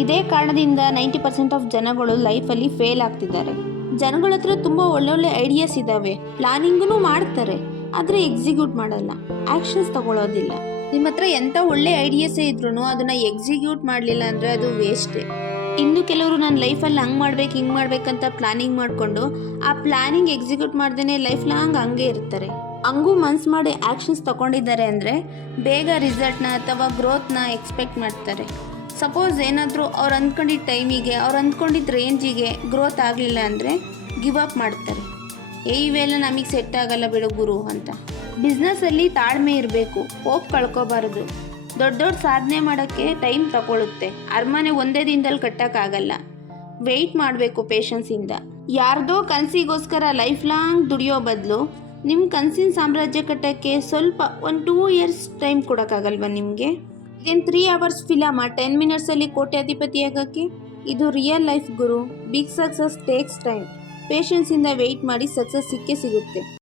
ಇದೇ ಕಾರಣದಿಂದ 90% ಆಫ್ ಜನಗಳು ಲೈಫಲ್ಲಿ ಫೇಲ್ ಆಗ್ತಿದ್ದಾರೆ. ಜನಗಳ ಹತ್ರ ತುಂಬ ಒಳ್ಳೊಳ್ಳೆ ಐಡಿಯಾಸ್ ಇದ್ದಾವೆ, ಪ್ಲಾನಿಂಗೂ ಮಾಡ್ತಾರೆ, ಆದರೆ ಎಕ್ಸಿಕ್ಯೂಟ್ ಮಾಡಲ್ಲ, ಆ್ಯಕ್ಷನ್ಸ್ ತಗೊಳ್ಳೋದಿಲ್ಲ. ನಿಮ್ಮ ಹತ್ರ ಎಂಥ ಒಳ್ಳೆ ಐಡಿಯಾಸೇ ಇದ್ರೂ ಅದನ್ನು ಎಕ್ಸಿಕ್ಯೂಟ್ ಮಾಡಲಿಲ್ಲ ಅಂದರೆ ಅದು ವೇಸ್ಟೇ. ಇನ್ನು ಕೆಲವರು ನನ್ನ ಲೈಫಲ್ಲಿ ಹಂಗೆ ಮಾಡ್ಬೇಕು ಹಿಂಗೆ ಮಾಡ್ಬೇಕಂತ ಪ್ಲಾನಿಂಗ್ ಮಾಡಿಕೊಂಡು ಆ ಪ್ಲಾನಿಂಗ್ ಎಕ್ಸಿಕ್ಯೂಟ್ ಮಾಡ್ದೇ ಲೈಫ್ ಲಾಂಗ್ ಹಂಗೆ ಇರ್ತಾರೆ. ಹಂಗೂ ಮನ್ಸು ಮಾಡಿ ಆ್ಯಕ್ಷನ್ಸ್ ತಗೊಂಡಿದ್ದಾರೆ ಅಂದರೆ ಬೇಗ ರಿಸಲ್ಟ್ನ ಅಥವಾ ಗ್ರೋತ್ನ ಎಕ್ಸ್ಪೆಕ್ಟ್ ಮಾಡ್ತಾರೆ. ಸಪೋಸ್ ಏನಾದರೂ ಅವ್ರು ಅಂದ್ಕೊಂಡಿದ್ದ ಟೈಮಿಗೆ ಅವ್ರು ಅಂದ್ಕೊಂಡಿದ್ದ ರೇಂಜಿಗೆ ಗ್ರೋತ್ ಆಗಲಿಲ್ಲ ಅಂದರೆ ಗಿವ್ ಅಪ್ ಮಾಡ್ತಾರೆ. ಇವೆಲ್ಲ ನಮಗೆ ಸೆಟ್ ಆಗಲ್ಲ ಬಿಡು ಗುರು ಅಂತ. ಬಿಸ್ನೆಸ್ಸಲ್ಲಿ ತಾಳ್ಮೆ ಇರಬೇಕು, ಹೋಪ್ ಕಳ್ಕೊಬಾರ್ದು. ದೊಡ್ಡ ದೊಡ್ಡ ಸಾಧನೆ ಮಾಡೋಕ್ಕೆ ಟೈಮ್ ತಗೊಳುತ್ತೆ, ಅರಮನೆ ಒಂದೇ ದಿನದಲ್ಲಿ ಕಟ್ಟೋಕ್ಕಾಗಲ್ಲ. ವೆಯ್ಟ್ ಮಾಡಬೇಕು ಪೇಷನ್ಸಿಂದ. ಯಾರ್ದೋ ಕನಸಿಗೋಸ್ಕರ ಲೈಫ್ ಲಾಂಗ್ ದುಡಿಯೋ ಬದಲು ನಿಮ್ಮ ಕನಸಿನ ಸಾಮ್ರಾಜ್ಯ ಕಟ್ಟೋಕ್ಕೆ ಸ್ವಲ್ಪ 1-2 ಇಯರ್ಸ್ ಟೈಮ್ ಕೊಡೋಕ್ಕಾಗಲ್ವ ನಿಮಗೆ? ಇದೇನು 3 ಅವರ್ಸ್ ಫಿಲಮ 10 ಮಿನಿಟ್ಸಲ್ಲಿ ಕೋಟ್ಯಾಧಿಪತಿ ಆಗೋಕ್ಕೆ? ಇದು ರಿಯಲ್ ಲೈಫ್ ಗುರು. Big success takes time. ಪೇಷನ್ಸಿಂದ ವೆಯ್ಟ್ ಮಾಡಿ ಸಕ್ಸಸ್ ಸಿಕ್ಕೇ ಸಿಗುತ್ತೆ.